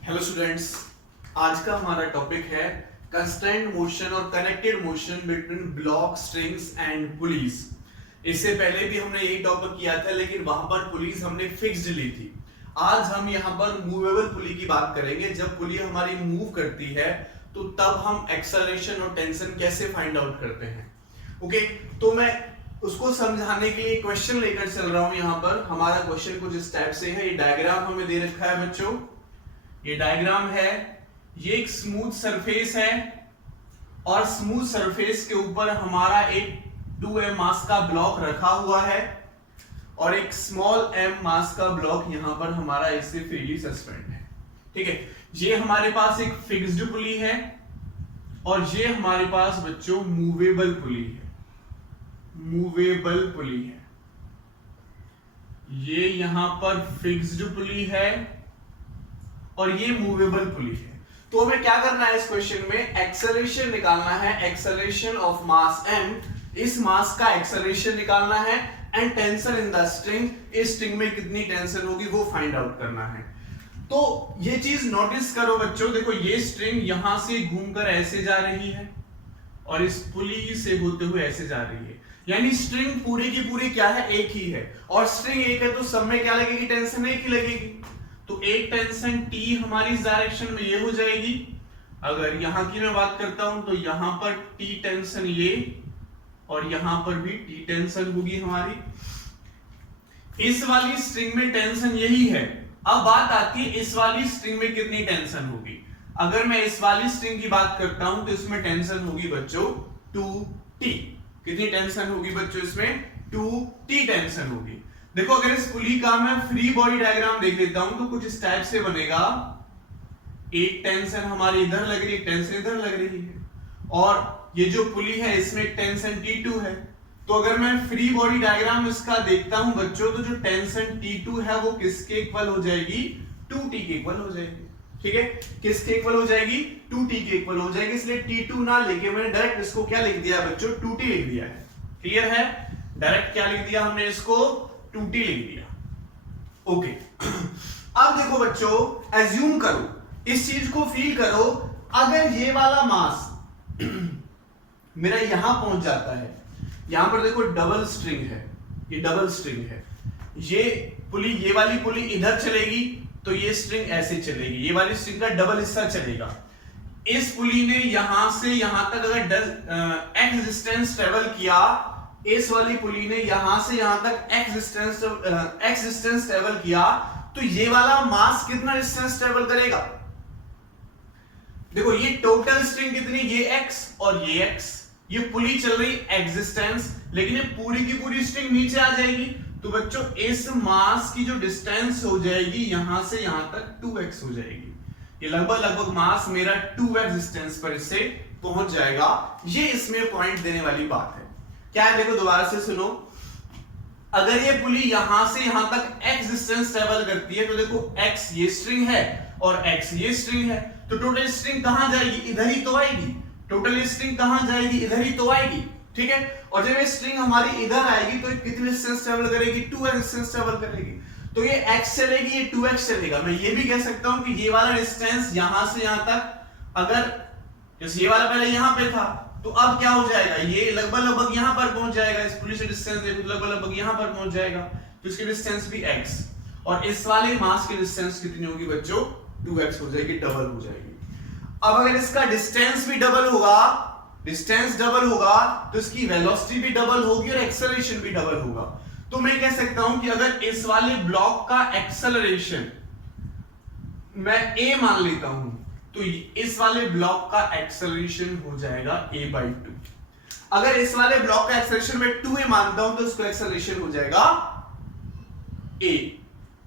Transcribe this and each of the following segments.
Hello students, आज का हमारा टॉपिक है कंस्ट्रेंट मोशन और connected motion between block strings and pulleys. इससे पहले भी हमने यही टॉपिक किया था, लेकिन वहां पर पुलीज हमने फिक्स्ड ली थी। आज हम यहाँ पर मूवेबल पुली की बात करेंगे। जब पुली हमारी मूव करती है तो तब हम एक्सेलरेशन और टेंशन कैसे फाइंड आउट करते हैं। ओके, तो मैं उसको समझाने के लिए क्वेश्चन लेकर चल रहा हूं। यहाँ पर हमारा क्वेश्चन कुछ इस टाइप से है। ये डायग्राम हमें दे रखा है बच्चों, ये डायग्राम है। ये एक स्मूथ सरफेस है और स्मूथ सरफेस के ऊपर हमारा एक 2m मास का ब्लॉक रखा हुआ है और एक स्मॉल m मास का ब्लॉक यहां पर हमारा इससे फ्रीली सस्पेंड है। ठीक है, ये हमारे पास एक फिक्स्ड पुली है और ये हमारे पास बच्चों मूवेबल पुली है। मूवेबल पुली है, ये यहां पर फिक्स्ड पुली है और ये मूवेबल पुली है। तो हमें क्या करना है इस क्वेश्चन में, एक्सेलरेशन निकालना है। एक्सेलरेशन ऑफ मास m, इस मास का एक्सेलरेशन निकालना है and tension in the string, इस स्ट्रिंग में कितनी टेंशन होगी वो फाइंड आउट करना है। तो ये चीज नोटिस करो बच्चों, देखो ये स्ट्रिंग यहां से घूमकर ऐसे जा रही है और इस पुली से होते हुए ऐसे जा रही है, यानी स्ट्रिंग पूरी की पूरी क्या है, एक ही है। और स्ट्रिंग एक है तो सब में क्या लगेगी, टेंशन एक ही लगेगी। तो एक टेंशन T हमारी इस डायरेक्शन में ये हो जाएगी। अगर यहां की मैं बात करता हूं तो यहां पर T टेंशन ये और यहां पर भी T टेंशन होगी हमारी। इस वाली स्ट्रिंग में टेंशन यही है। अब बात आती है इस वाली स्ट्रिंग में कितनी टेंशन होगी। अगर मैं इस वाली स्ट्रिंग की बात करता हूं तो इसमें टेंशन होगी बच्चों 2T। कितनी टेंशन होगी बच्चों इसमें, 2T टेंशन होगी। देखो अगर इस पुली का मैं फ्री बॉडी डायग्राम देख लेता हूं तो कुछ इस टाइप से बनेगा। एक टेंशन हमारी इधर लग रही है, टेंशन इधर लग रही है और ये जो पुली है इसमें टेंशन T2 है। तो अगर मैं फ्री बॉडी डायग्राम इसका देखता हूं बच्चों तो जो टेंशन T2 है वो किसके इक्वल हो जाएगी, 2T के इक्वल हो जाएगी। ठीक है, किसके इक्वल हो जाएगी, 2T के इक्वल हो जाएगी। इसलिए T2 ना लेके मैंने डायरेक्ट इसको क्या लिख दिया बच्चों, 2T लिख दिया है। क्लियर है, डायरेक्ट क्या लिख दिया हमने, इसको 2T लिख दिया। ओके, अब देखो बच्चों, एज्यूम करो, इस चीज को फील करो। अगर ये वाला मास मेरा यहां पहुंच जाता है, यहां पर देखो डबल स्ट्रिंग है, ये डबल स्ट्रिंग है। ये पुली, ये वाली पुली इधर चलेगी तो ये स्ट्रिंग ऐसे चलेगी, ये वाली स्ट्रिंग का डबल हिस्सा चलेगा। इस पुली ने यहां से यहां तक अगर x डिस्टेंस ट्रेवल किया, इस वाली पुली ने यहां से यहां तक x डिस्टेंस ट्रेवल किया, तो ये वाला मास कितना डिस्टेंस ट्रेवल करेगा। देखो ये टोटल स्ट्रिंग कितनी, ये x और ये x, ये पुली चल रही x डिस्टेंस, लेकिन ये पूरी की पूरी स्ट्रिंग नीचे आ जाएगी। तो बच्चों इस मास की जो डिस्टेंस हो जाएगी यहां से यहां तक 2x हो जाएगी। ये लगभग मास मेरा 2x डिस्टेंस पर इससे पहुंच जाएगा। ये इसमें पॉइंट देने वाली बात है। क्या है, देखो दोबारा से सुनो। अगर ये पुली यहां से यहां तक x डिस्टेंस ट्रेवल करती है तो देखो x ये स्ट्रिंग है और x ये स्ट्रिंग है, तो टोटल स्ट्रिंग कहां जाएगी, इधर ही तो आएगी। टोटल स्ट्रिंग कहां जाएगी, इधर ही तो आएगी। ठीक है, और जब ये स्ट्रिंग हमारी इधर आएगी तो कितनी डिस्टेंस ट्रेवल करेगी, 2x डिस्टेंस ट्रेवल करेगी। तो ये x चलेगी, ये 2x चलेगा। मैं ये भी कह सकता हूं कि ये वाला डिस्टेंस यहां से यहां तक, अगर जैसे ये वाला पहले यहां पे था तो अब क्या हो जाएगा, ये लगभग यहां पर पहुंच जाएगा। इस पुली से डिस्टेंस देखो लगभग यहां पर पहुंच जाएगा, तो इसकी डिस्टेंस भी x और इस वाले मास की डिस्टेंस कितनी होगी बच्चों, 2x हो जाएगी, डबल हो जाएगी। अब अगर इसका डिस्टेंस भी डबल होगा, डिस्टेंस डबल होगा तो इसकी वेलोसिटी भी डबल होगी और एक्सेलरेशन भी डबल होगा। तो मैं कह सकता हूं कि अगर इस वाले ब्लॉक का एक्सेलरेशन मैं a मान लेता हूं तो इस वाले ब्लॉक का एक्सेलरेशन हो जाएगा a/2। अगर इस वाले ब्लॉक का एक्सेलरेशन मैं 2a मानता हूं तो उसका एक्सेलरेशन हो जाएगा a।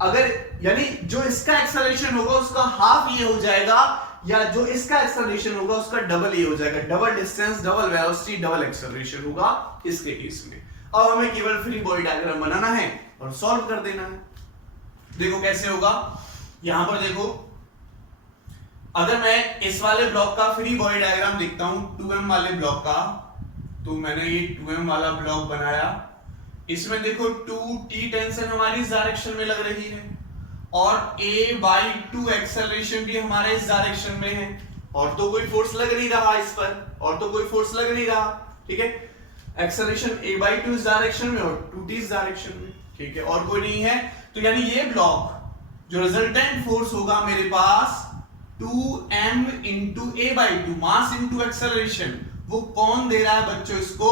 अगर यानी जो इसका एक्सेलरेशन होगा उसका हाफ ये हो जाएगा, या जो इसका एक्सेलरेशन होगा उसका डबल ये हो जाएगा। Double distance, double velocity, double acceleration होगा इसके केस में। अब हमें केवल फ्री बॉडी डायग्राम बनाना है और सॉल्व कर देना है। देखो कैसे होगा, यहां पर देखो, अगर मैं इस वाले ब्लॉक का फ्री बॉडी डायग्राम देखता हूं 2m वाले ब्लॉक का, तो मैंने ये 2m वाला ब्लॉक बनाया। इसमें देखो 2T टेंशन हमारी इस डायरेक्शन में लग रही है और a/2 एक्सेलरेशन भी हमारे इस डायरेक्शन में है, और तो कोई फोर्स लग नहीं रहा इस पर, और तो कोई फोर्स लग नहीं रहा, ठीक है। एक्सेलरेशन a/2 इस डायरेक्शन में और 2t इस डायरेक्शन में, ठीक है, और कोई नहीं है। तो यानी ये ब्लॉक जो रिजल्टेंट फोर्स होगा मेरे पास 2m into a/2 mass into acceleration, वो कौन दे रहा है बच्चों इसको?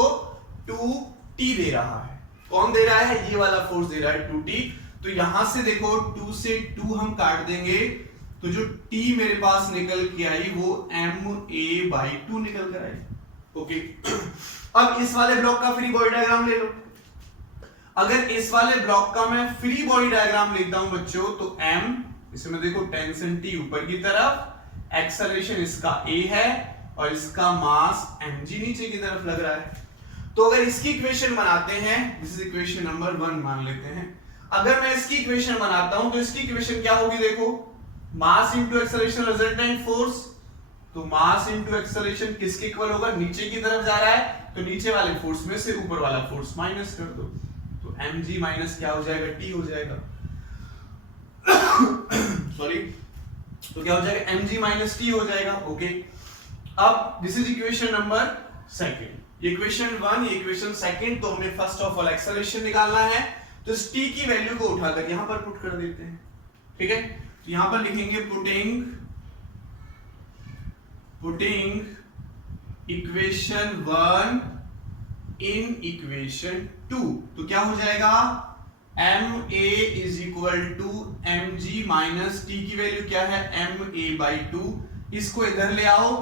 2t दे रहा है। कौन दे रहा है? ये वाला फोर्स दे रहा है 2t। तो यहां से देखो 2 से 2 हम काट देंगे, तो जो t मेरे पास निकल के आई वो ma/2 निकल कर आई। ओके अब इस वाले ब्लॉक का फ्री बॉडी डायग्राम ले लो। अगर इस वाले ब्लॉक का मैं फ्री बॉडी डायग्राम लेता हूं बच्चों, तो m इसमें देखो टेंशन T ऊपर की तरफ, एक्सेलरेशन इसका a है और इसका मास mg नीचे की तरफ लग रहा है। तो अगर इसकी इक्वेशन बनाते हैं, दिस इज इक्वेशन नंबर 1 मान लेते हैं। अगर मैं इसकी इक्वेशन बनाता हूं तो इसकी इक्वेशन क्या होगी? देखो mass into acceleration resultant force, तो मास इंटू एक्सेलरेशन किसके इक्वल होगा? नीचे की तरफ जा रहा है, तो नीचे वाले फोर्स में से ऊपर वाला फोर्स माइनस कर दो, तो mg माइनस क्या हो जाएगा? t हो जाएगा। सॉरी, तो क्या हो जाएगा? mg माइनस t हो जाएगा। ओके अब दिस इज इक्वेशन नंबर 2, ये इक्वेशन 1, ये इक्वेशन 2। तो हमें फर्स्ट ऑफ ऑल एक्सेलरेशन निकालना है, तो इस t की वैल्यू को उठाकर यहां पर पुट कर देते हैं, ठीक है। तो यहां पर लिखेंगे पुटिंग इक्वेशन 1 इन इक्वेशन 2, तो क्या हो जाएगा? ma is equal to mg minus t की वैल्यू क्या है? ma/2। इसको इधर ले आओ,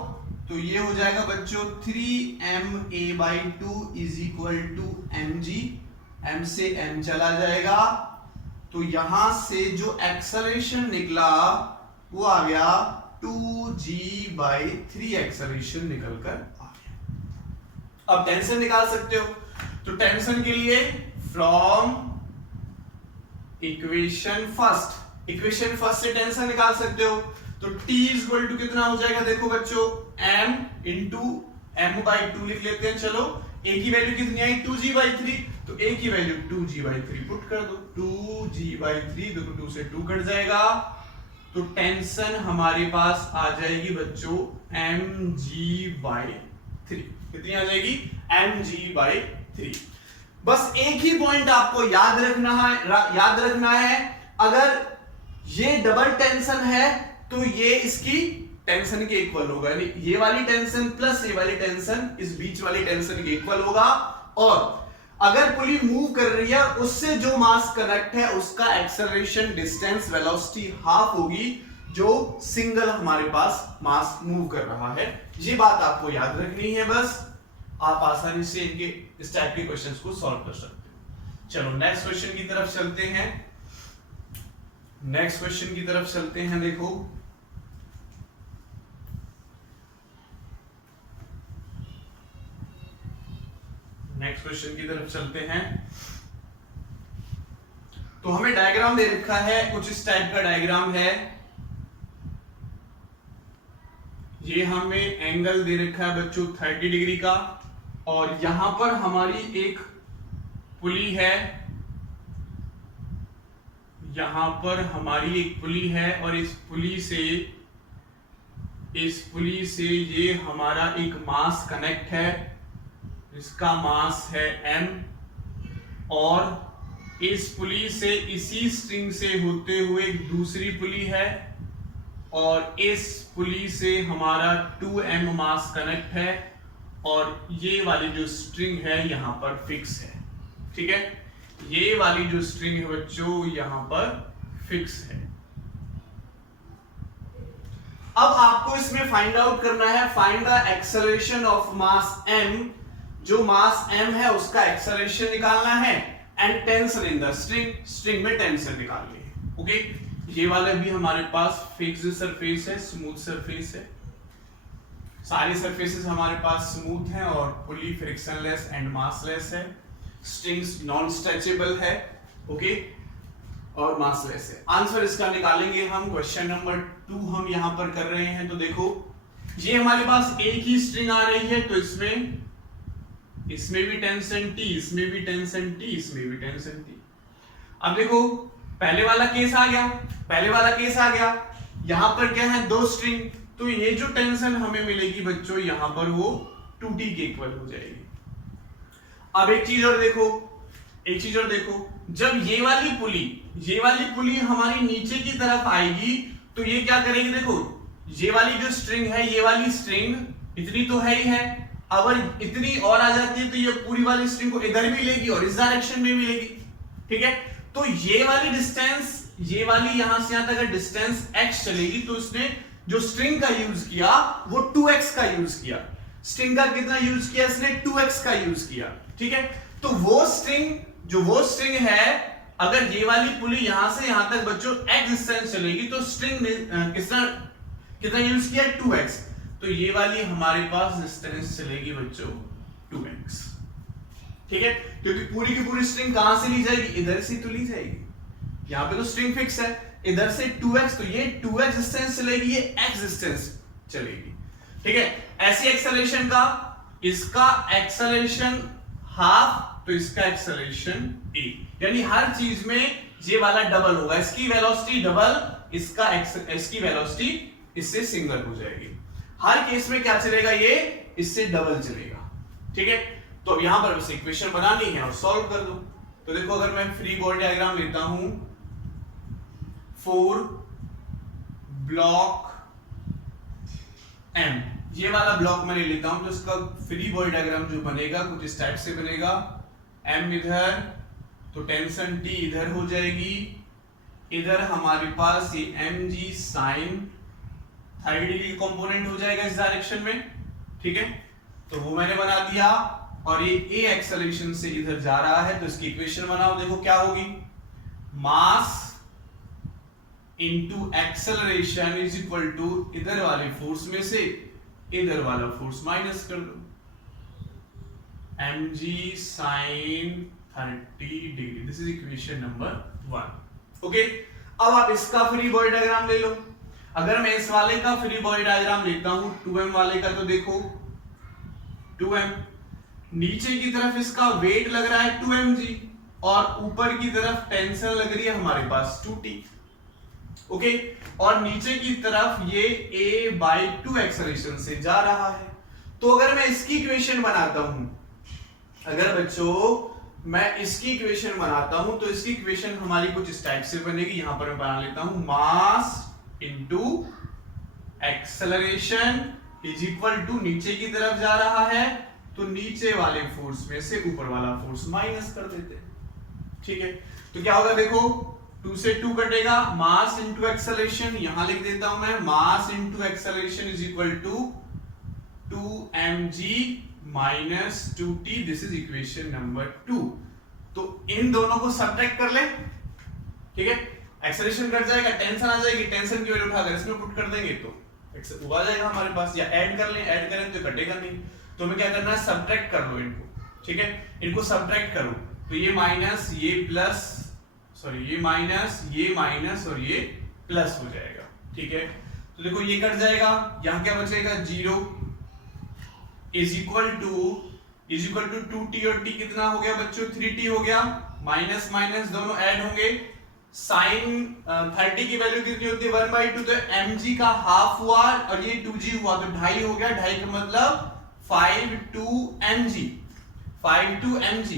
तो ये हो जाएगा बच्चों 3ma/2 is equal to mg, m से m चला जाएगा, तो यहां से जो एक्सेलरेशन निकला वो आ गया 2g/3 एक्सेलरेशन निकल कर आ गया। अब टेंशन निकाल सकते हो, तो टेंशन के लिए फ्रॉम इक्वेशन फर्स्ट से टेंशन निकाल सकते हो। तो T इक्वल टू कितना हो जाएगा? देखो बच्चों m इंटू m/2 लिख लेते हैं। चलो a की वैल्यू कितनी आई? 2g/3, तो a की वैल्यू 2g/3 पुट कर दो। 2g/3 देखो 2 से 2 कट जाएगा, तो टेंशन हमारे पास आ जाएगी बच्चों mg/3। कितनी आ जाएगी? mg/3। बस एक ही पॉइंट आपको याद रखना है, अगर ये डबल टेंशन है तो ये इसकी टेंशन के इक्वल होगा, यानी ये वाली टेंशन प्लस ये वाली टेंशन इस बीच वाली टेंशन के इक्वल होगा। और अगर पुली मूव कर रही है, उससे जो मास कनेक्ट है उसका एक्सेलरेशन डिस्टेंस वेलोसिटी हाफ होगी जो सिंगल हमारे पास मास मूव कर रहा है। ये बात आपको याद रखनी है, बस आप आसानी से इनके इस टाइप के क्वेश्चंस को सॉल्व कर सकते हो। चलो नेक्स्ट क्वेश्चन की तरफ चलते हैं। देखो नेक्स्ट क्वेश्चन की तरफ चलते हैं। तो हमें डायग्राम दे रखा है, कुछ इस टाइप का डायग्राम है। ये हमें एंगल दे रखा है बच्चों 30 डिग्री का, और यहां पर हमारी एक पुली है, और इस पुली से ये हमारा एक मास कनेक्ट है, इसका मास है m, और इस पुली से इसी स्ट्रिंग से होते हुए एक दूसरी पुली है, और इस पुली से हमारा 2m मास कनेक्ट है, और ये वाली जो स्ट्रिंग है यहां पर फिक्स है, ठीक है। ये वाली जो स्ट्रिंग है बच्चों यहां पर फिक्स है। अब आपको इसमें फाइंड आउट करना है, find the acceleration of mass m, जो मास m है उसका एक्सेलरेशन निकालना है, and tension in the string में टेंशन निकालनी है। ओके, ये वाला भी हमारे पास फिक्स्ड सरफेस है, स्मूथ सरफेस है, सारी सरफेसेस हमारे पास स्मूथ हैं, और पुली फ्रिक्शनलेस एंड मासलेस है, स्ट्रिंग्स नॉन स्ट्रेचेबल है, ओके, और मासलेस है। आंसर इसका निकालेंगे हम। क्वेश्चन नंबर 2 हम यहां पर कर रहे हैं। तो देखो ये हमारे पास एक ही स्ट्रिंग आ रही है, तो इसमें भी टेंशन T, इसमें भी टेंशन T, इसमें भी टेंशन T। अब देखो पहले वाला केस आ गया, यहां पर क्या है, 2 स्ट्रिंग, तो ये जो टेंशन हमें मिलेगी बच्चों यहां पर वो 2t के इक्वल हो जाएगी। अब एक चीज और देखो, जब ये वाली पुली हमारी नीचे की तरफ आएगी तो ये क्या करेगी, देखो ये वाली जो स्ट्रिंग है, ये वाली स्ट्रिंग इतनी तो है ही है, अगर इतनी और आ जाती है तो ये पूरी वाली स्ट्रिंग को इधर भी लेगी और इस डायरेक्शन में भी लेगी, ठीक है। तो ये वाली डिस्टेंस, ये वाली यहां से यहां तक अगर डिस्टेंस x चलेगी तो उसने जो स्ट्रिंग का यूज किया वो 2x का यूज किया। स्ट्रिंग का कितना यूज किया इसने, 2x का यूज किया, ठीक है। तो वो स्ट्रिंग है, अगर ये वाली पुली यहां से यहां तक बच्चों x डिस्टेंस चलेगी तो स्ट्रिंग ने कितना यूज किया, 2x। तो ये वाली हमारे पास डिस्टेंस चलेगी बच्चों 2x, ठीक है, क्योंकि पूरी की पूरी स्ट्रिंग कहां से ली जाएगी, इधर से तो ली जाएगी। यहां पे तो स्ट्रिंग फिक्स है, इधर से 2x, तो ये 2x डिस्टेंस चलेगी, ये x डिस्टेंस चलेगी, ठीक है। ऐसी एक्सेलरेशन का, इसका एक्सेलरेशन हाफ, तो इसका एक्सेलरेशन a, यानी हर चीज में ये वाला डबल होगा, इसकी वेलोसिटी डबल, इसकी वेलोसिटी इससे सिंगल हो जाएगी। हर केस में क्या चलेगा, ये इससे डबल चलेगा, ठीक है। तो अब यहां पर बस इक्वेशन बनानी है और सॉल्व कर दो। तो देखो अगर मैं फ्री बॉडी डायग्राम लेता हूं, 4 ब्लॉक M, ये वाला ब्लॉक मैं ले लेता हूं, तो इसका फ्री बॉडी डायग्राम जो बनेगा कुछ इस टाइप से बनेगा, M इधर, तो टेंशन T इधर हो जाएगी, इधर हमारे पास ये mg sin 30 डिग्री कंपोनेंट हो जाएगा इस डायरेक्शन में, ठीक है। तो वो मैंने बना दिया, और ये a एक्सेलरेशन से इधर जा रहा है, तो इसकी इक्वेशन बनाओ, देखो क्या होगी, mass into acceleration is equal to इधर वाले फोर्स में से इधर वाला फोर्स माइनस कर दो, mg sin 30 degree, this is equation number 1, okay. अब आप इसका फ्री बॉडी डायग्राम ले लो। अगर मैं इस वाले का फ्री बॉडी डायग्राम लेता हूं 2m वाले का, तो देखो 2m, नीचे की तरफ इसका वेट लग रहा है 2mg और ऊपर की तरफ टेंशन लग रही है हमारे पास 2t, ओके। और नीचे की तरफ ये a/2 एक्सेलरेशन से जा रहा है। तो अगर मैं इसकी इक्वेशन बनाता हूं, अगर बच्चों मैं इसकी इक्वेशन बनाता हूं, तो इसकी इक्वेशन हमारी कुछ इस टाइप से बनेगी, यहां पर मैं बना लेता हूं, mass into acceleration is equal to, नीचे की तरफ जा रहा है तो नीचे वाले फोर्स में से ऊपर वाला फोर्स माइनस कर देते हैं, ठीक है। तो क्या होगा, देखो 2 से 2 कटेगा, मास इनटू एक्सेलरेशन, यहां लिख देता हूं मैं, mass into acceleration is equal to 2mg minus 2t, this is equation number 2। तो इन दोनों को सब्ट्रैक्ट कर ले, ठीक है, एक्सेलरेशन कट जाएगा, टेंशन आ जाएगी, टेंशन की वैल्यू उठाकर इसमें पुट कर देंगे तो वो आ जाएगा हमारे पास, या ऐड कर लें, ऐड करें तो कटेगा नहीं, तो हमें क्या करना है, सब्ट्रैक्ट कर लो इनको, ठीक है, इनको सब्ट्रैक्ट करो, तो ये माइनस, ये प्लस, सॉरी ये माइनस, ये माइनस और ये प्लस हो जाएगा, ठीक है। तो देखो ये कट जाएगा, यहां क्या बचेगा, 0 इज इक्वल टू 2t, और t कितना हो गया बच्चों, 3t हो गया, माइनस माइनस दोनों ऐड होंगे, साइन 30 की वैल्यू कितनी होती है, 1/2, तो mg का हाफ हुआ और ये 2g हुआ, तो 2.5 हो गया, 2.5 का मतलब 5 to mg,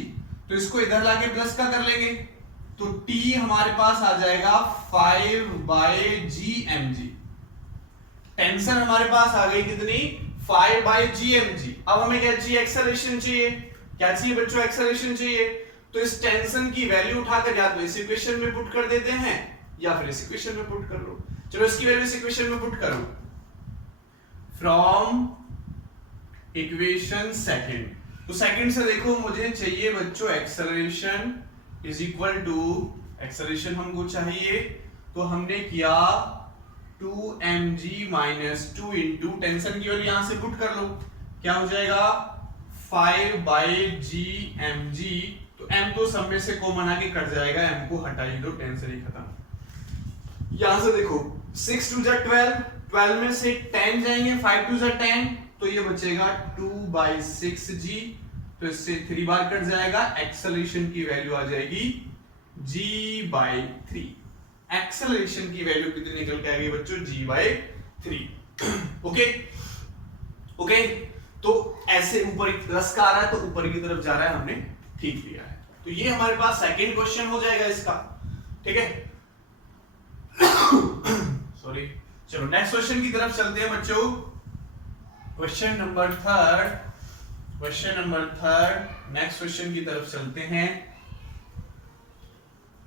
तो इसको इधर लाके प्लस का कर लेंगे, तो t हमारे पास आ जाएगा 5/gmg, टेंशन हमारे पास आ गई कितनी, 5/gmg। अब हमें क्या चाहिए, एक्सेलरेशन चाहिए, क्या चाहिए बच्चों, एक्सेलरेशन चाहिए, तो इस टेंशन की वैल्यू उठाकर या तो इस इक्वेशन में पुट कर देते हैं या फिर इस इक्वेशन में पुट कर लो। चलो इसकी वैल्यू इस इक्वेशन में पुट करो, फ्रॉम इक्वेशन सेकंड, तो सेकंड से देखो मुझे चाहिए बच्चों acceleration is equal to, acceleration हमको चाहिए, तो हमने किया 2mg माइनस 2 इंटू टेंशन की वैल्यू यहां से पुट कर लो, क्या हो जाएगा 5/gmg, तो m तो सब में से कॉमन आके कट जाएगा, m को हटा ही दो, टेंशन ही खत्म। यहां से देखो 6 2 12, 12 में से 10 जाएंगे, 5 2 10, तो ये बचेगा 2/6g, तो इससे 3 बार कट जाएगा, एक्सेलरेशन की वैल्यू आ जाएगी g/3। एक्सेलरेशन की वैल्यू कितनी निकल के आ गई बच्चों? g/3। ओके ओके, तो ऐसे ऊपर एक प्लस का आ रहा है तो ऊपर की तरफ जा रहा है, हमने ठीक लिया है। तो ये हमारे पास सेकंड क्वेश्चन हो जाएगा इसका, ठीक है। सॉरी, चलो नेक्स्ट क्वेश्चन की तरफ चलते हैं बच्चों। Question number third, next question की तरफ चलते हैं।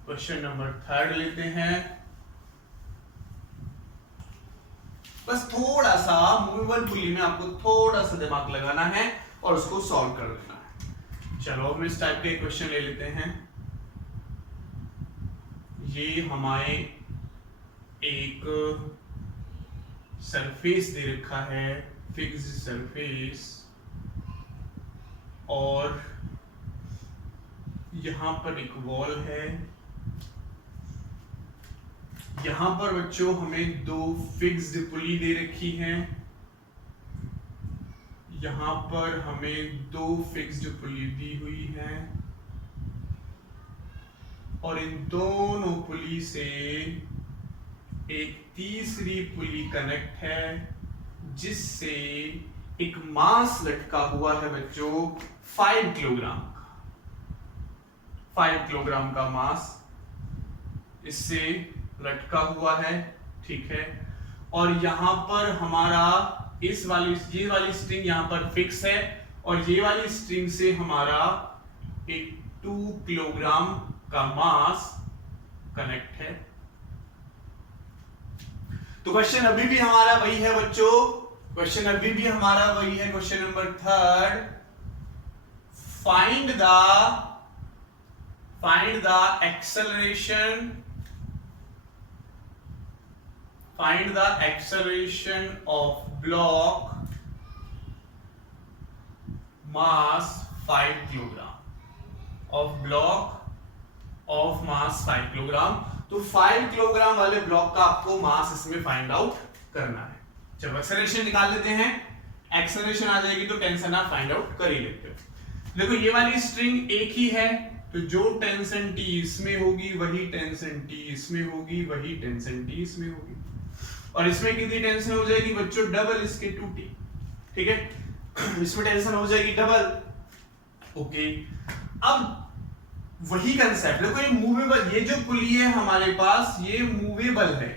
क्वेश्चन नंबर थर्ड लेते हैं। बस थोड़ा सा मूवेबल पुली में आपको थोड़ा सा दिमाग लगाना है और उसको सॉल्व कर देना है। चलो हम इस टाइप के क्वेश्चन ले लेते हैं। ये हमारे एक सरफेस दे रखा है, फिक्स्ड सरफेस, और यहां पर एक वॉल है। यहां पर बच्चों हमें दो फिक्स्ड पुली दे रखी हैं। यहां पर हमें दो फिक्स्ड पुली दी हुई हैं और इन दोनों पुली से एक तीसरी पुली कनेक्ट है जिससे एक मास लटका हुआ है बच्चों 5 किलोग्राम का। 5 किलोग्राम का मास इससे लटका हुआ है, ठीक है। और यहां पर हमारा ये वाली स्ट्रिंग यहां पर फिक्स है और ये वाली स्ट्रिंग से हमारा एक 2 किलोग्राम का मास कनेक्ट है। तो क्वेश्चन अभी भी हमारा वही है बच्चों, क्वेश्चन अभी भी हमारा वही है। Question number third, find the acceleration of block mass 5 kilogram of mass 5 kilogram. तो 5 किलोग्राम वाले ब्लॉक का आपको मास इसमें फाइंड आउट करना है। जब एक्सेलरेशन निकाल लेते हैं, एक्सेलरेशन आ जाएगी तो टेंशन आप फाइंड आउट कर ही लेते हो। देखो ये वाली स्ट्रिंग एक ही है तो जो टेंशन T इसमें होगी वही टेंशन T इसमें होगी, वही टेंशन T इसमें होगी। और इसमें कितनी टेंशन हो जाएगी बच्चों? डबल इसके 2T, ठीक है। इसमें टेंशन हो जाएगी डबल। ओके, अब वही कंसेप्ट देखो, ये मूवेबल, ये जो पुली है हमारे पास ये मूवेबल है।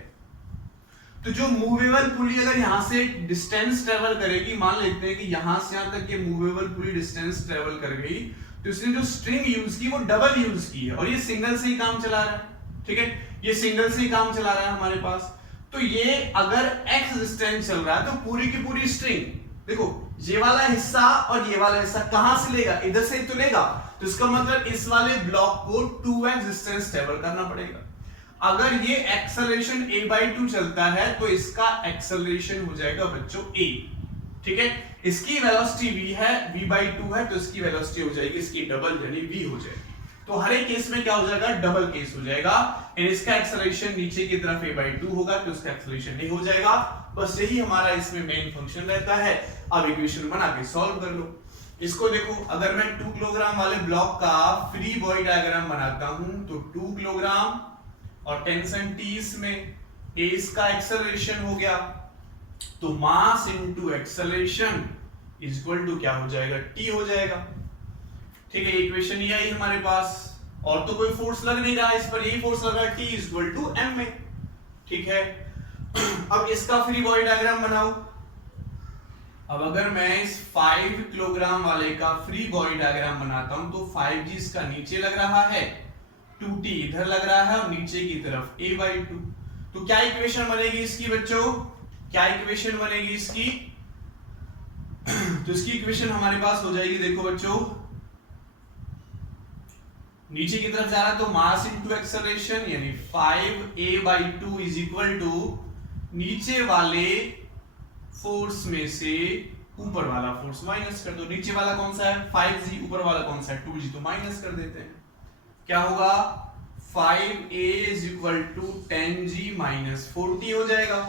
तो जो मूवेबल पुली अगर यहां से डिस्टेंस ट्रेवल करेगी, मान लेते हैं कि यहां से यहां तक ये मूवेबल पुली डिस्टेंस ट्रेवल कर गई, तो इसने जो स्ट्रिंग यूज की वो डबल यूज की है और ये सिंगल से ही काम चला रहा है, ठीक है। ये सिंगल से ही काम चला रहा है हमारे पास। तो ये अगर x डिस्टेंस चल रहा है तो पूरी की पूरी स्ट्रिंग, देखो ये वाला हिस्सा और ये वाला हिस्सा कहां से लेगा? इधर से ही तो लेगा। तो इसका मतलब इस वाले ब्लॉक को 2x डिस्टेंस ट्रेवल करना पड़ेगा। अगर ये एक्सेलरेशन a/2 चलता है तो इसका एक्सेलरेशन हो जाएगा बच्चों a, ठीक है। इसकी वेलोसिटी v है, v/2 है, तो इसकी वेलोसिटी हो जाएगी इसकी डबल यानी v हो जाएगी। तो हर एक केस में क्या हो जाएगा? डबल केस हो जाएगा। इसका एक्सेलरेशन नीचे की तरफ a/2 होगा तो इसका एक्सेलरेशन नहीं हो जाएगा। बस यही हमारा इसमें मेन फंक्शन रहता है। अब इक्वेशन बना के सॉल्व कर लो। इसको देखो, अगर मैं 2 किलोग्राम वाले ब्लॉक का फ्री बॉडी डायग्राम बनाता हूं तो 2 किलोग्राम और टेंशन T इसमें, a इसका एक्सेलरेशन हो गया, तो mass into acceleration is equal to क्या हो जाएगा? T हो जाएगा, ठीक है। इक्वेशन ये आई हमारे पास, और तो कोई फोर्स लग नहीं रहा इस पर, यही फोर्स लगा T is equal to m में, ठीक है। अब इसका फ्री बॉडी डायग्राम बनाओ। अब अगर मैं इस 5 किलोग्राम वाले का फ्री बॉडी डायग्राम बनाता हूं तो 5g इसका नीचे लग रहा है, 2t इधर लग रहा है और नीचे की तरफ a/2। तो क्या इक्वेशन बनेगी इसकी बच्चों? क्या इक्वेशन बनेगी इसकी? तो इसकी इक्वेशन हमारे पास हो जाएगी, देखो बच्चों, नीचे की तरफ जा रहा है तो मास इनटू एक्सेलरेशन यानी 5a/2 इज इक्वल टू नीचे वाले फोर्स में से ऊपर वाला फोर्स माइनस कर दो। नीचे वाला कौन सा है? 5g, ऊपर वाला कौन सा है? 2g, तो माइनस कर देते हैं। क्या होगा? 5a is equal to 10g minus 4t हो जाएगा,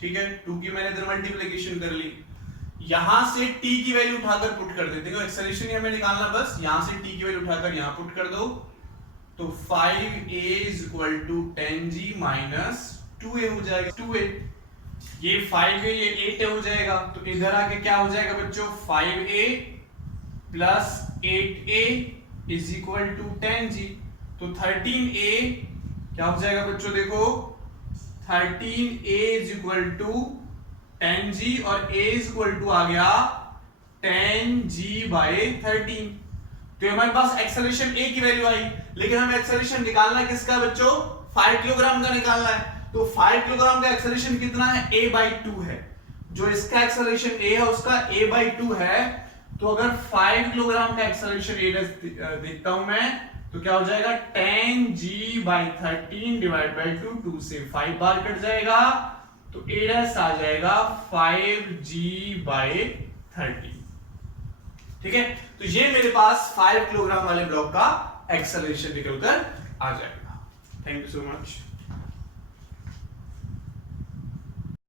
ठीक है। 2 की मैंने इधर मल्टीप्लिकेशन कर ली, यहां से t की वैल्यू उठाकर पुट कर देते हैं। एक्सेलरेशन हमें निकालना, बस यहां से t की वैल्यू उठाकर यहां पुट कर दो तो 5a is equal to 10g minus 2a हो जाएगा 2a। ये 5a ये 8a हो जाएगा, तो इधर आके क्या हो जाएगा बच्चों 5a plus 8a is equal to 10g। तो 13a क्या हो जाएगा बच्चों, देखो 13a is equal to 10g और a इज इक्वल टू आ गया 10g बाय 13। तो हमारे पास एक्सेलरेशन a की वैल्यू आई, लेकिन हमें एक्सेलरेशन निकालना है किसका बच्चों, 5 किलोग्राम का निकालना है। तो 5 किलोग्राम का एक्सेलरेशन कितना है, a बाई 2 है। जो इसका एक्सेलरेशन a है उसका a बाई 2 है। तो अगर 5 किलोग्राम का एक्सेलरेशन a देखता हूं मैं, तो क्या हो जाएगा 10g बाई 13 डिवाइड बाई 2 से 5 बार कट जाएगा, तो a आ जाएगा 5g बाई 13। ठीक है, तो ये मेरे पास 5 किलोग्राम वाले ब्लॉक का एक्सेलरेशन निकलकर आ जाएगा। Thank you so much.